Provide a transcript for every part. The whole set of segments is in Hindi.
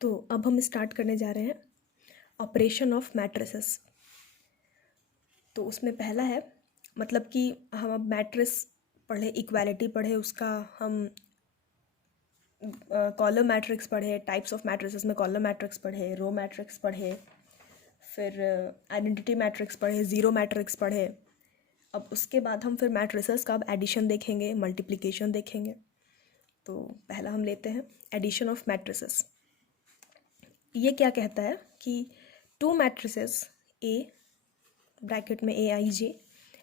तो अब हम स्टार्ट करने जा रहे हैं ऑपरेशन ऑफ मैट्रिसेस। तो उसमें पहला है, मतलब कि हम अब मैट्रिस पढ़े, इक्वालिटी पढ़े, उसका हम कॉलम मैट्रिक्स पढ़े, टाइप्स ऑफ मैट्रिसेस में कॉलम मैट्रिक्स पढ़े, रो मैट्रिक्स पढ़े, फिर आइडेंटिटी मैट्रिक्स पढ़े, ज़ीरो मैट्रिक्स पढ़े। अब उसके बाद हम फिर मैट्रिसेस का अब एडिशन देखेंगे, मल्टीप्लिकेशन देखेंगे। तो पहला हम लेते हैं एडिशन ऑफ मैट्रिसेस। ये क्या कहता है कि टू मैट्रिसेस ए ब्रैकेट में A I J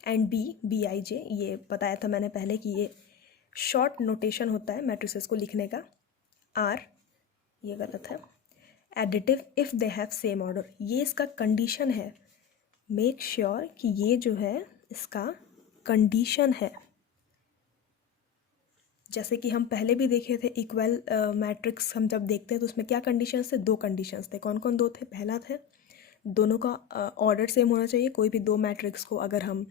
and B B I J, ये बताया था मैंने पहले कि ये शॉर्ट नोटेशन होता है मैट्रिसेस को लिखने का। आर, ये गलत है, additive if they have same order, ये इसका कंडीशन है। मेक श्योर कि ये जो है इसका कंडीशन है। जैसे कि हम पहले भी देखे थे इक्वल मैट्रिक्स, हम जब देखते हैं तो उसमें क्या कंडीशंस थे, दो कंडीशंस थे। कौन कौन दो थे? पहला था दोनों का ऑर्डर सेम होना चाहिए। कोई भी दो मैट्रिक्स को अगर हम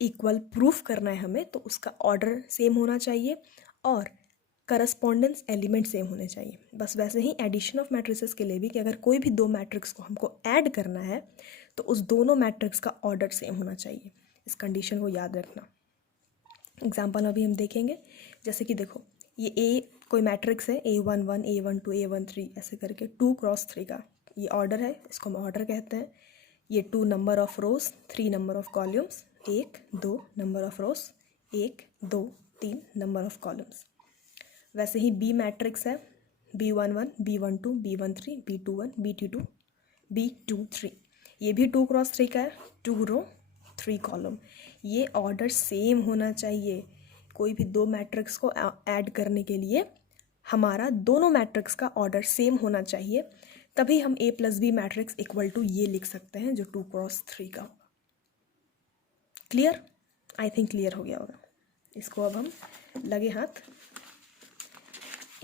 इक्वल प्रूफ करना है हमें तो उसका ऑर्डर सेम होना चाहिए और करस्पॉन्डेंस एलिमेंट सेम होने चाहिए। बस वैसे ही एडिशन ऑफ मैट्रिसेस के लिए भी कि अगर कोई भी दो मैट्रिक्स को हमको ऐड करना है तो उस दोनों मैट्रिक्स का ऑर्डर सेम होना चाहिए। इस कंडीशन को याद रखना। एग्जाम्पल अभी हम देखेंगे। जैसे कि देखो, ये ए कोई मैट्रिक्स है, A11, A12, A13 ऐसे करके 2x3 का ये ऑर्डर है, इसको हम ऑर्डर कहते हैं। ये 2 number of rose, 3 number of columns, 1 2 number of rose, 1 2 3 number of columns. वैसे ही बी मैट्रिक्स है, B11, B12, B13, B21, B22, B23, ये भी 2x3 का है, 2 रो 3 कॉलम। ये ऑर्डर सेम होना चाहिए। कोई भी दो मैट्रिक्स को ऐड करने के लिए हमारा दोनों मैट्रिक्स का ऑर्डर सेम होना चाहिए, तभी हम A plus B matrix equal to ये लिख सकते हैं जो 2x3 का होगा। क्लियर? आई थिंक क्लियर हो गया होगा। इसको अब हम लगे हाथ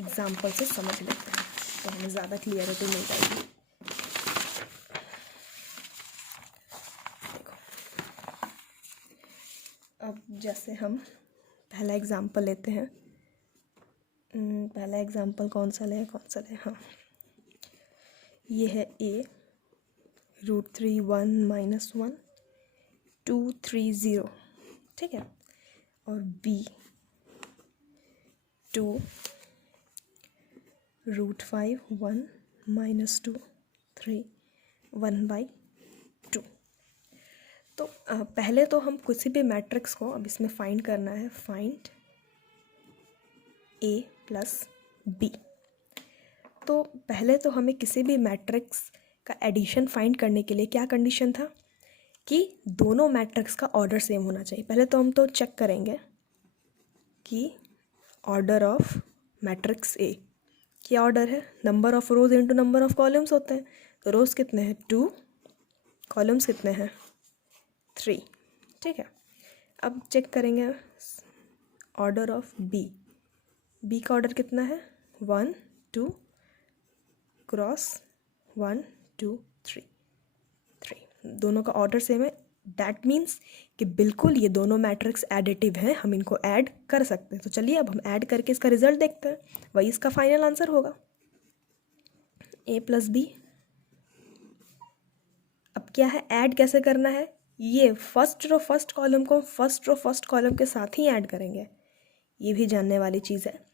एग्जाम्पल से समझ लेते हैं तो हमें ज़्यादा क्लियरिटी मिल जाएगी। देखो, अब जैसे हम पहला एग्जाम्पल लेते हैं। पहला एग्जाम्पल कौन सा ले? हाँ, ये है A √3 1 - 1 2 3 0, ठीक है। और B 2 √5 1 - 2 3 1/2। तो पहले तो हम किसी भी मैट्रिक्स को अब इसमें फाइंड करना है। Find A plus B। तो पहले तो हमें किसी भी मैट्रिक्स का एडिशन फाइंड करने के लिए क्या कंडीशन था कि दोनों मैट्रिक्स का ऑर्डर सेम होना चाहिए। पहले तो हम तो चेक करेंगे कि ऑर्डर ऑफ मैट्रिक्स ए क्या ऑर्डर है, number of rose into number of columns होते हैं। तो रोज कितने हैं? 2, कॉलम्स कितने हैं? 3, ठीक है। अब चेक करेंगे ऑर्डर ऑफ बी का ऑर्डर कितना है? 1 2 क्रॉस 1 2 3 3, दोनों का ऑर्डर सेम है। दैट मीन्स कि बिल्कुल ये दोनों मैट्रिक्स एडिटिव हैं, हम इनको ऐड कर सकते हैं। तो चलिए अब हम ऐड करके इसका रिजल्ट देखते हैं, वही इसका फाइनल आंसर होगा। A plus B. अब क्या है, ऐड कैसे करना है? ये फर्स्ट रो फर्स्ट कॉलम को फर्स्ट रो फर्स्ट कॉलम के साथ ही ऐड करेंगे, ये भी जानने वाली चीज़ है।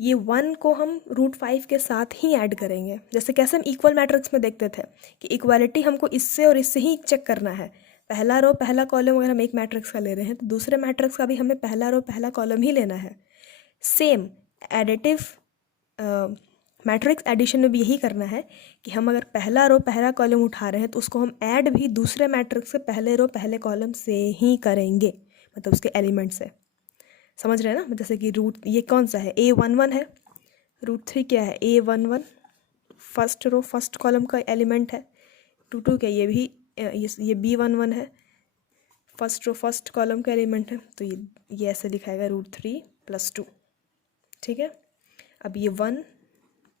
ये 1 को हम √5 के साथ ही ऐड करेंगे। जैसे कैसे हम इक्वल मैट्रिक्स में देखते थे कि इक्वालिटी हमको इससे और इससे ही चेक करना है। पहला रो पहला कॉलम अगर हम एक मैट्रिक्स का ले रहे हैं तो दूसरे मैट्रिक्स का भी हमें पहला रो पहला कॉलम ही लेना है। सेम एडिटिव मैट्रिक्स एडिशन में भी यही करना है कि हम अगर पहला रो पहला कॉलम उठा रहे हैं तो उसको हम ऐड भी दूसरे मैट्रिक्स के पहले रो पहले कॉलम से ही करेंगे, मतलब उसके एलिमेंट से। समझ रहे हैं ना? जैसे कि ये कौन सा है? A11 है। √3 क्या है? A11 first row first column का एलिमेंट है। 2 क्या? ये भी ये B11 है, फर्स्ट रो फर्स्ट कॉलम का एलिमेंट है। तो ये ऐसे लिखाएगा √3 + 2, ठीक है। अब ये 1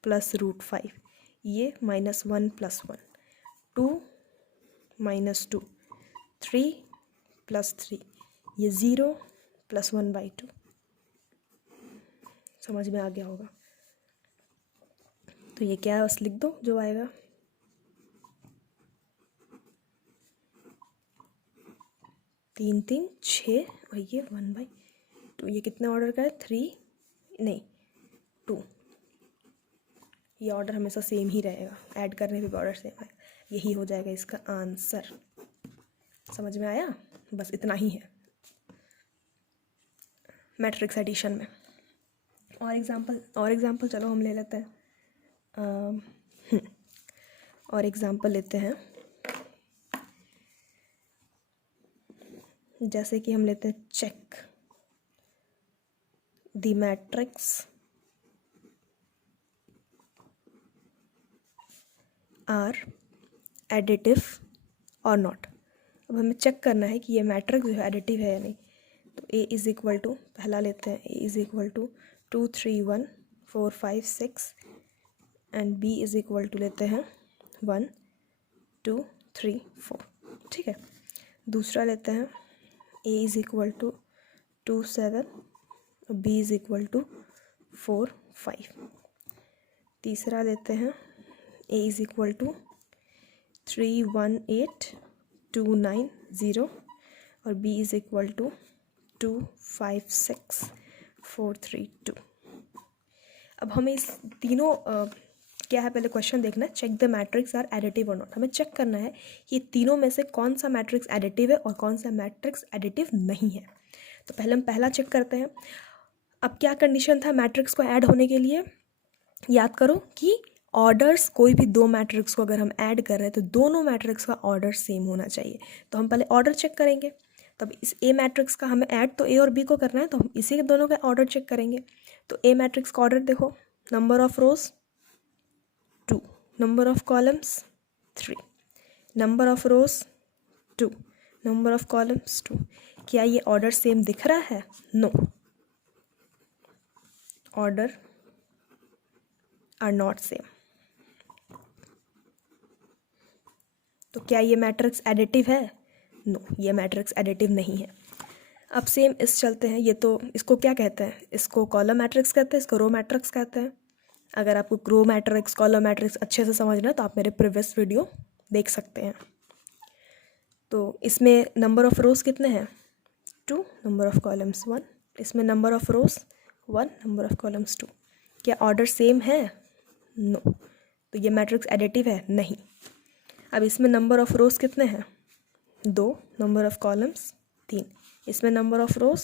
+ √5, ये -1 + 1, 2 - 2, 3 + 3, ये 0 + 1/2। समझ में आ गया होगा। तो तो ये क्या है बस लिख दो जो आएगा। तीन तीन छः और ये 1/2। ये कितना ऑर्डर का है? 3 नहीं 2। ये ऑर्डर हमेशा सेम ही रहेगा, ऐड करने पे भी ऑर्डर सेम है। यही हो जाएगा इसका आंसर। समझ में आया? बस इतना ही है मैट्रिक्स एडिशन में। और एग्जांपल चलो हम ले लेते हैं। और एग्जांपल लेते हैं, जैसे कि हम लेते हैं check the matrix are additive और नॉट। अब हमें चेक करना है कि ये मैट्रिक्स जो है एडिटिव है या नहीं। तो ए इज़ इक्वल टू, पहला लेते हैं, A is equal to 2 3 1 4 5 6 and B is equal to लेते हैं 1 2 3 4। ठीक है। दूसरा लेते हैं ए इज़ इक्वल टू 2 7 और बी इज़ इक्वल टू 4 5। तीसरा लेते हैं ए इज़ इक्वल टू 3 1 8 2 9 0 और बी इज़ इक्वल टू 2 5 6 4 3 2। अब हमें इस तीनों क्या है, पहले क्वेश्चन देखना है, check the matrix are additive और नॉट। हमें चेक करना है कि तीनों में से कौन सा मैट्रिक्स एडिटिव है और कौन सा मैट्रिक्स एडिटिव नहीं है। तो पहले हम पहला चेक करते हैं। अब क्या कंडीशन था मैट्रिक्स को ऐड होने के लिए? याद करो कि ऑर्डर्स, कोई भी दो मैट्रिक्स को अगर हम ऐड कर रहे हैं तो दोनों मैट्रिक्स का ऑर्डर सेम होना चाहिए। तो हम पहले ऑर्डर चेक करेंगे। तब इस ए मैट्रिक्स का हमें ऐड तो ए और बी को करना है, तो हम इसी के दोनों का ऑर्डर चेक करेंगे। तो ए मैट्रिक्स का ऑर्डर देखो, number of rows 2, number of columns 3, number of rows 2, number of columns 2। क्या ये ऑर्डर सेम दिख रहा है? No, order are not same. तो क्या ये मैट्रिक्स एडिटिव है? नो, ये मैट्रिक्स एडिटिव नहीं है। अब सेम इस चलते हैं, ये तो इसको क्या कहते हैं? इसको कॉलम मैट्रिक्स कहते हैं, इसको रो मैट्रिक्स कहते हैं। अगर आपको रो मैट्रिक्स, कॉलम मैट्रिक्स अच्छे से समझना है तो आप मेरे प्रीवियस वीडियो देख सकते हैं। तो इसमें नंबर ऑफ रोज कितने हैं? 2, नंबर ऑफ कॉलम्स 1। इसमें number of rose 1, number of columns 2। क्या ऑर्डर सेम है? नो। तो ये मैट्रिक्स एडिटिव है? नहीं। अब इसमें नंबर ऑफ रोज कितने हैं? 2, नंबर ऑफ कॉलम्स 3। इसमें number of rows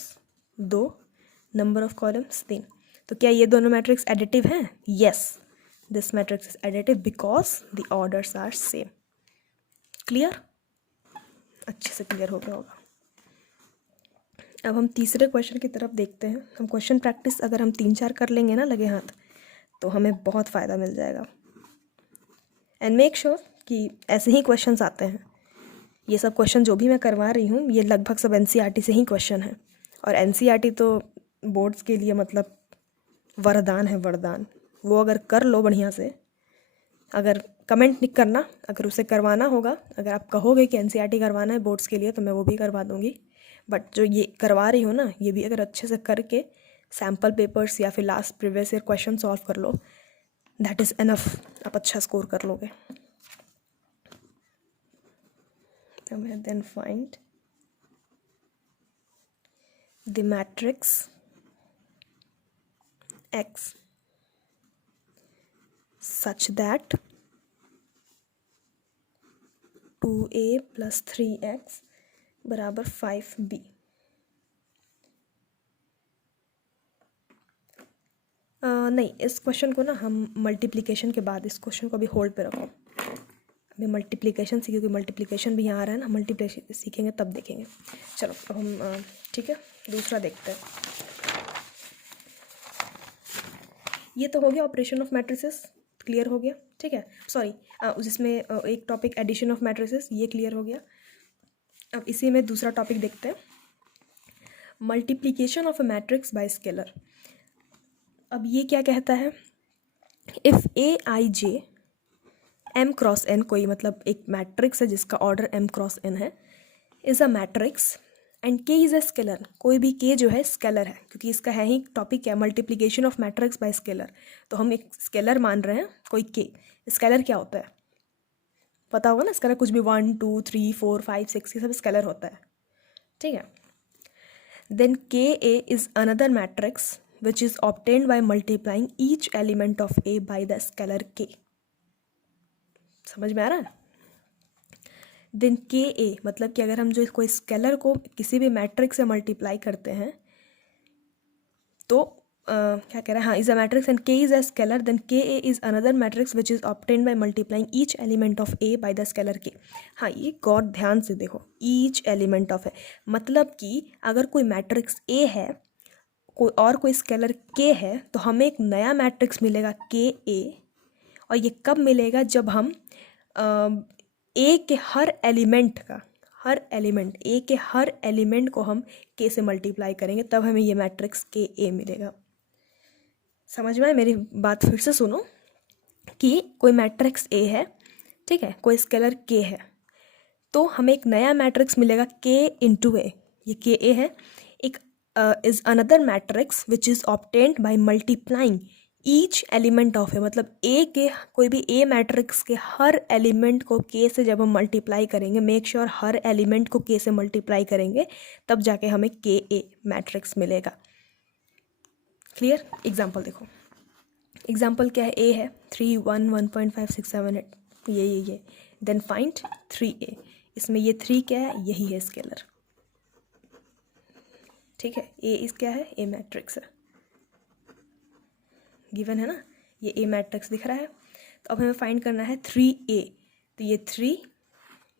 2, number of columns 3। तो क्या ये दोनों मैट्रिक्स एडिटिव हैं? Yes, this matrix is additive because the orders are same. Clear? अच्छे से क्लियर हो गया होगा। अब हम तीसरे क्वेश्चन की तरफ देखते हैं। हम क्वेश्चन प्रैक्टिस अगर हम 3-4 कर लेंगे ना लगे हाथ, तो हमें बहुत फ़ायदा मिल जाएगा। एंड मेक श्योर कि ऐसे ही क्वेश्चंस आते हैं। ये सब क्वेश्चन जो भी मैं करवा रही हूँ ये लगभग सब एनसीईआरटी से ही क्वेश्चन है। और एनसीईआरटी तो बोर्ड्स के लिए मतलब वरदान है, वरदान। वो अगर कर लो बढ़िया से, अगर कमेंट नहीं करना, अगर उसे करवाना होगा, अगर आप कहोगे कि एनसीईआरटी करवाना है बोर्ड्स के लिए तो मैं वो भी करवा दूँगी। बट जो ये करवा रही हूँ ना, ये भी अगर अच्छे से करके सैम्पल पेपर्स या फिर last previous year question solve कर लो, दैट इज़ इनफ, आप अच्छा स्कोर कर लोगे। Then find the matrix X such that 2a plus 3x बराबर 5b। नहीं, इस क्वेश्चन को ना हम मल्टीप्लिकेशन के बाद, इस क्वेश्चन को अभी होल्ड पे रखो। अभी मल्टीप्लिकेशन सीखोगे, मल्टीप्लिकेशन भी यहाँ आ रहा है ना, मल्टीप्लिकेशन सीखेंगे तब देखेंगे। चलो अब हम ठीक है दूसरा देखते हैं। ये तो हो गया ऑपरेशन ऑफ मैट्रिसेस, क्लियर हो गया। ठीक है, सॉरी जिसमें एक टॉपिक एडिशन ऑफ मैट्रिसेस, ये क्लियर हो गया। अब इसी में दूसरा टॉपिक देखते हैं, multiplication of a matrix by scalar. अब ये क्या कहता है? If A I J M cross N, कोई मतलब एक मैट्रिक्स है जिसका ऑर्डर एम क्रॉस एन है, is a matrix and K is a scalar, कोई भी के जो है स्केलर है, क्योंकि इसका है ही टॉपिक क्या, multiplication of matrix by scalar. तो हम एक स्केलर मान रहे हैं कोई के। स्केलर क्या होता है पता होगा ना, स्केलर कुछ भी 1 2 3 4 5 6 ये सब स्केलर होता है, ठीक है। Then K A is another matrix which is obtained by multiplying each element of A by the scalar K. समझ में आ रहा है? देन के ए मतलब कि अगर हम जो कोई स्केलर को किसी भी मैट्रिक्स से मल्टीप्लाई करते हैं तो क्या कह रहा है, हाँ, is a matrix and K is a scalar, then K A is another matrix which is obtained by multiplying each element of A by the scalar K. हाँ, ये गौर ध्यान से देखो, ईच एलिमेंट ऑफ ए मतलब कि अगर कोई मैट्रिक्स ए है कोई स्केलर के है तो हमें एक नया मैट्रिक्स मिलेगा के ए। और ये कब मिलेगा, जब हम ए के हर एलिमेंट ए के हर एलिमेंट को हम के से मल्टीप्लाई करेंगे, तब हमें ये मैट्रिक्स के ए मिलेगा। समझ में आए? मेरी बात फिर से सुनो कि कोई मैट्रिक्स ए है, ठीक है, कोई स्केलर के है, तो हमें एक नया मैट्रिक्स मिलेगा के इंटू ए। ये के ए है। एक is another matrix which is obtained by multiplying each element of A, मतलब ए के कोई भी ए मैट्रिक्स के हर एलिमेंट को के से जब हम मल्टीप्लाई करेंगे, मेक श्योर हर एलिमेंट को के से मल्टीप्लाई करेंगे, तब जाके हमें के ए मैट्रिक्स मिलेगा। क्लियर? एग्जाम्पल देखो, एग्जाम्पल क्या है, ए है 3 1 1.5 6 7 8 ये देन फाइंड 3a। इसमें ये 3 क्या है, यही है स्केलर, ठीक है। ए इस क्या है, ए मैट्रिक्स है, गिवन है ना, ये ए मैट्रिक्स दिख रहा है। तो अब हमें फाइंड करना है 3a। तो ये 3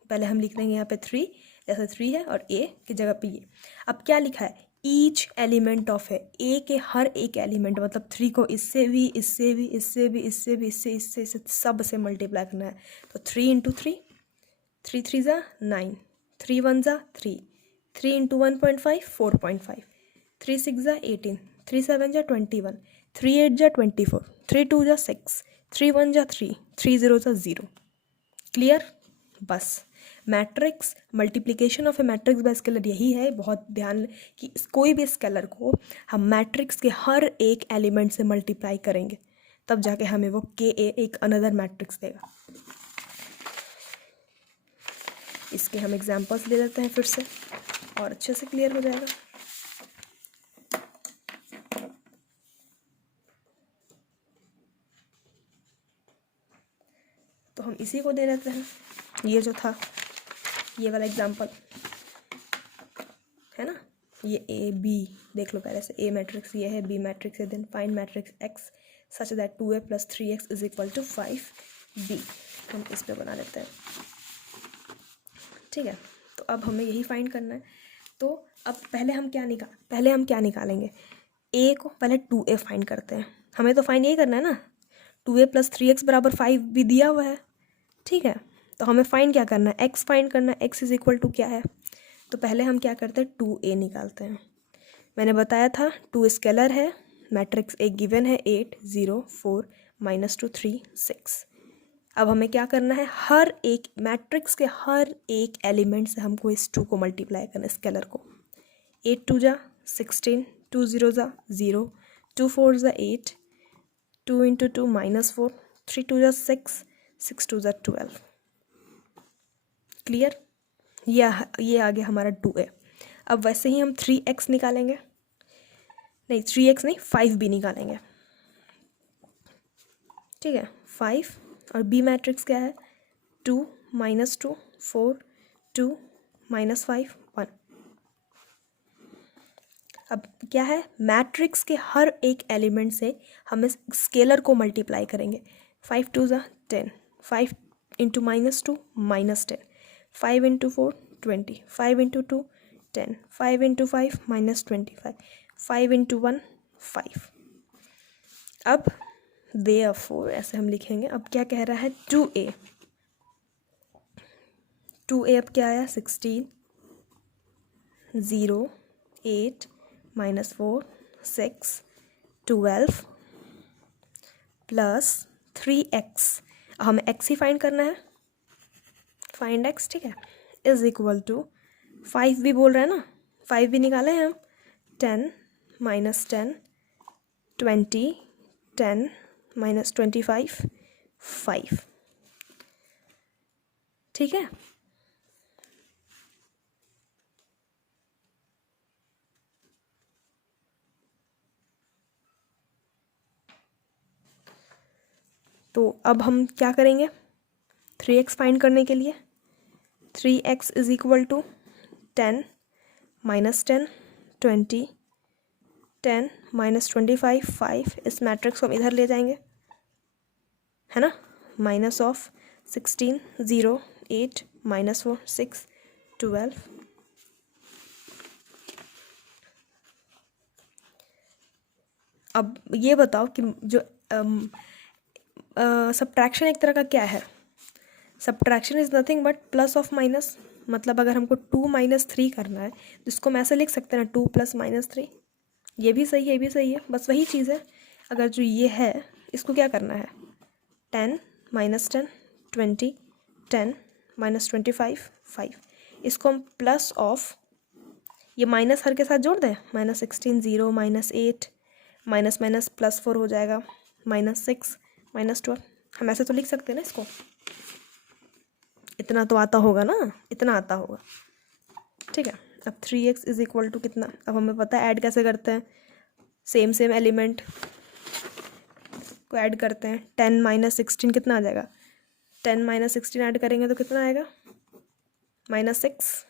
पहले हम लिख देंगे यहाँ पे 3, जैसे 3 है और a की जगह पे ये। अब क्या लिखा है, ईच एलिमेंट ऑफ है, ए के हर एक एलिमेंट, मतलब 3 को इससे भी इससे भी इससे भी इससे भी इससे सब से मल्टीप्लाई करना है। तो 3 इंटू 3, 3 3 ज़ा 9, 3 1 ज़ा 3, 3 इंटू 1.5 4.5, 3 6 ज़ा 18, 3 7 ज़ा 21, 3 8 ज़ा 24, 3 2 ज़ा 6, 3 1 ज़ा 3, 3 0 ज़ा 0। क्लियर? बस matrix, multiplication of A matrix by scalar यही है। बहुत ध्यान कि कोई भी स्केलर को हम मैट्रिक्स के हर एक एलिमेंट से मल्टीप्लाई करेंगे, तब जाके हमें वो के ए एक अनदर मैट्रिक्स देगा। इसके हम एग्जांपल्स ले लेते हैं फिर से, और अच्छे से क्लियर हो जाएगा। तो हम इसी को दे देते हैं, ये जो था ये वाला एग्जांपल है ना, ये ए बी देख लो पहले से, ए मैट्रिक्स ये है, बी मैट्रिक्स है, then find matrix X such that 2a + 3x is equal to 5b। हम इस पे बना लेते हैं, ठीक है। तो अब हमें यही फाइंड करना है। तो अब पहले हम क्या निकालेंगे, ए को पहले 2a फाइंड करते हैं। हमें तो फाइंड यही करना है ना, 2a + 3x = 5 भी दिया हुआ है, ठीक है। तो हमें फाइंड क्या करना है, x फाइंड करना है। x इज इक्वल टू क्या है, तो पहले हम क्या करते हैं, 2a निकालते हैं। मैंने बताया था 2 स्केलर है, मैट्रिक्स एक गिवन है 8 0 4 -2 3 6। अब हमें क्या करना है, हर एक मैट्रिक्स के हर एक एलिमेंट से हमको इस 2 को मल्टीप्लाई करना है, स्केलर को। 8 2 ज़ा 16, 2 0 ज़ा 0, 2 4 ज़ा 8, 2 इंटू 2 -4, 3 2 ज़ा 6, 6 2 ज़ा 12। क्लियर? ये आ गया हमारा 2a। अब वैसे ही हम 3x निकालेंगे, नहीं 3x नहीं 5b निकालेंगे, ठीक है। 5 और b मैट्रिक्स क्या है, 2 -2 4 2 -5 1। अब क्या है, मैट्रिक्स के हर एक एलिमेंट से हम इस स्केलर को मल्टीप्लाई करेंगे। 5 2 ज़ा 10, 5 into -2 -10, 5 into 4 20, 5 into 2 10, 5 into 5 -25, 5 into 1 5। अब therefore ऐसे हम लिखेंगे। अब क्या कह रहा है, 2a अब क्या आया, 16 0 8 -4 6 12 प्लस 3x। हमें x ही फाइंड करना है, फाइंड x, ठीक है, इज इक्वल टू 5 भी बोल रहा है ना, 5 भी निकाले हैं हम, 10 माइनस 10, 20, 10 माइनस 25, 5। ठीक है। तो अब हम क्या करेंगे 3x फाइंड करने के लिए? 3x is equal to 10 minus 10, 20, 10 minus 25, 5। इस मैट्रिक्स को हम इधर ले जाएंगे, है ना। Minus of 16, 0, 8, minus 4, 6, 12। अब ये बताओ कि जो सब्ट्रैक्शन एक तरह का क्या है? Subtraction is nothing but plus of minus. मतलब अगर हमको 2 माइनस 3 करना है तो इसको हम ऐसे लिख सकते हैं ना, 2 प्लस माइनस 3। ये भी सही है, ये भी सही है, बस वही चीज़ है। अगर जो ये है इसको क्या करना है, 10 माइनस 10, 20, 10 माइनस 25, 5। इसको हम प्लस ऑफ, ये माइनस हर के साथ जोड़ दें, minus 16, 0, minus 8, minus minus plus 4 हो जाएगा, माइनस 6, माइनस 12। हम ऐसे तो लिख सकते हैं ना इसको। इतना तो आता होगा ना, इतना आता होगा। ठीक है। अब 3x इज इक्वल टू कितना, अब हमें पता है ऐड कैसे करते हैं। सेम एलिमेंट को ऐड करते हैं। 10 माइनस 16 कितना आ जाएगा? 10 माइनस 16 ऐड करेंगे तो कितना आएगा? Minus 6,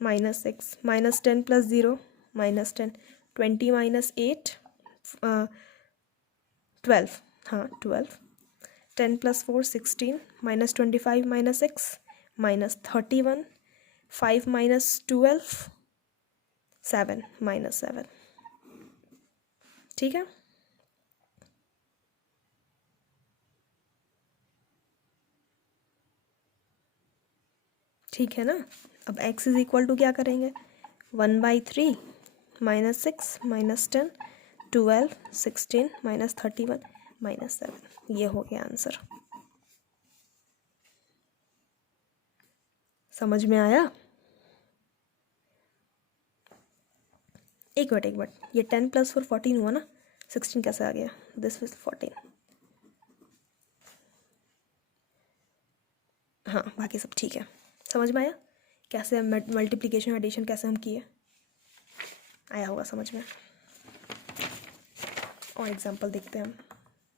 minus 6, minus 10 plus 0, minus 10, 20 minus 8, 12, हाँ 12, 10 plus 4, 16, minus 25 minus 6, minus 31, 5 minus 12, 7, minus 7। ठीक है। ठीक है ना। अब x इज इक्वल टू क्या करेंगे, 1/3 माइनस 6 माइनस 10, 12, 16, माइनस 31, माइनस 7। ये हो गया आंसर। समझ में आया? एक मिनट, ये 10 प्लस 4 14 हुआ ना, 16 कैसे आ गया? This is 14। हाँ बाकी सब ठीक है। समझ में आया कैसे मल्टीप्लिकेशन एडिशन कैसे हम किए? आया होगा समझ में। और एग्जांपल देखते हैं हम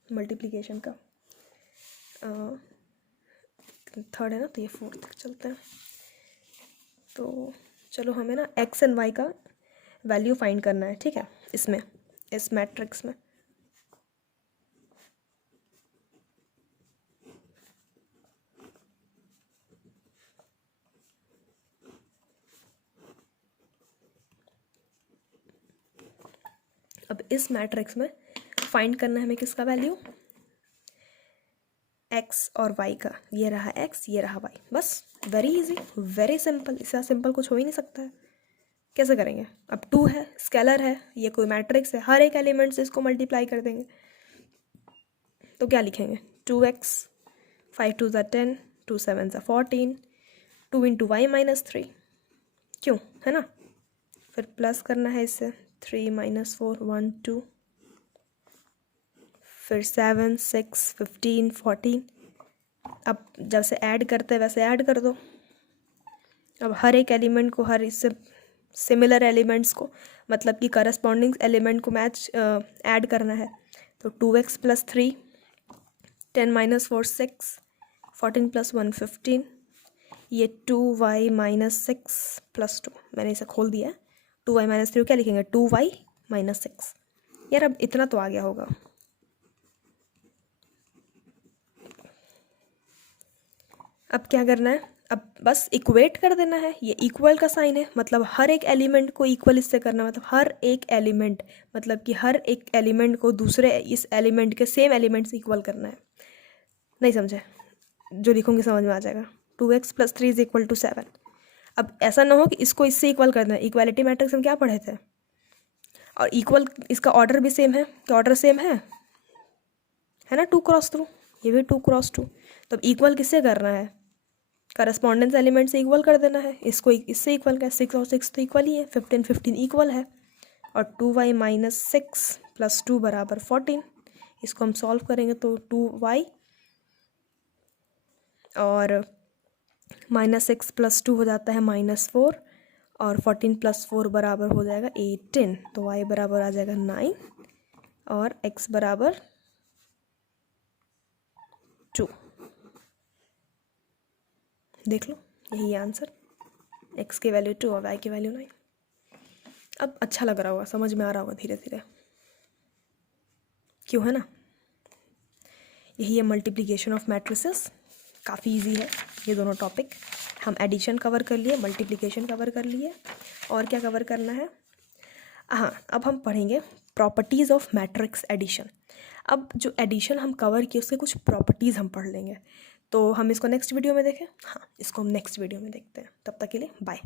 मल्टीप्लिकेशन का। थर्ड है ना, तो ये फोर्थ तक चलते हैं। तो चलो हमें ना एक्स एंड वाई का वैल्यू फाइंड करना है। ठीक है, इसमें इस मैट्रिक्स में। अब इस मैट्रिक्स में फाइंड करना है हमें किसका वैल्यू, एक्स और वाई का। ये रहा एक्स, ये रहा वाई, बस वेरी इजी, वेरी सिंपल। इससे सिंपल कुछ हो ही नहीं सकता है। कैसे करेंगे? अब 2 है, स्केलर है, ये कोई मैट्रिक्स है, हर एक एलिमेंट से इसको मल्टीप्लाई कर देंगे। तो क्या लिखेंगे, 2x, 5 2 ज़ा 10, 2 7 ज़ा 14, 2 इंटू वाई माइनस 3। क्यों, है ना। फिर प्लस करना है इससे, 3 माइनस 4 1 2, फिर 7 6 15 14। अब जब से ऐड करते हैं वैसे ऐड कर दो। अब हर एक एलिमेंट को, हर इससे सिमिलर एलिमेंट्स को, मतलब कि करस्पॉन्डिंग एलिमेंट को मैच ऐड करना है। तो 2x प्लस 3, 10 माइनस 4 6, 14 प्लस 1 15, ये 2y माइनस 6 प्लस 2। मैंने इसे खोल दिया है। 2y माइनस 3 क्या लिखेंगे, 2y माइनस 6। यार अब इतना तो आ गया होगा। अब क्या करना है, अब बस इक्वेट कर देना है। ये इक्वल का साइन है, मतलब हर एक एलिमेंट को इक्वल इससे करना, मतलब हर एक एलिमेंट, मतलब कि हर एक एलिमेंट को दूसरे इस एलिमेंट के सेम एलिमेंट से इक्वल करना है। नहीं समझे? जो लिखूंगी समझ में आ जाएगा। 2x plus 3 is equal to 7। अब ऐसा ना हो कि इसको इससे इक्वल करना है। इक्वालिटी मैट्रिक्स हम क्या पढ़े थे, और इक्वल इसका ऑर्डर भी सेम है। क्या ऑर्डर सेम है ना, 2 क्रॉस 2, ये भी 2 क्रॉस 2। तो अब इक्वल किससे करना है, करस्पॉन्डेंस एलिमेंट से इक्वल कर देना है, इसको इससे इक्वल का 6 और 6 तो इक्वल ही है, 15 15 इक्वल है, और 2y माइनस 6 प्लस 2 बराबर 14। इसको हम सॉल्व करेंगे तो 2y और -6 प्लस 2 हो जाता है -4, और 14 प्लस 4 बराबर हो जाएगा 18। तो y बराबर आ जाएगा 9 और x बराबर 2। देख लो, यही आंसर, x की वैल्यू 2 और y की वैल्यू 9। अब अच्छा लग रहा होगा, समझ में आ रहा होगा धीरे धीरे, क्यों, है ना। यही है मल्टीप्लिकेशन ऑफ मैट्रिसेस, काफ़ी इजी है ये दोनों टॉपिक। हम एडिशन कवर कर लिए, मल्टीप्लिकेशन कवर कर लिए, और क्या कवर करना है, हाँ अब हम पढ़ेंगे प्रॉपर्टीज़ ऑफ मैट्रिक्स एडिशन। अब जो एडिशन हम कवर किए उसके कुछ प्रॉपर्टीज़ हम पढ़ लेंगे, तो हम इसको नेक्स्ट वीडियो में देखें। हाँ, इसको हम नेक्स्ट वीडियो में देखते हैं। तब तक के लिए बाय।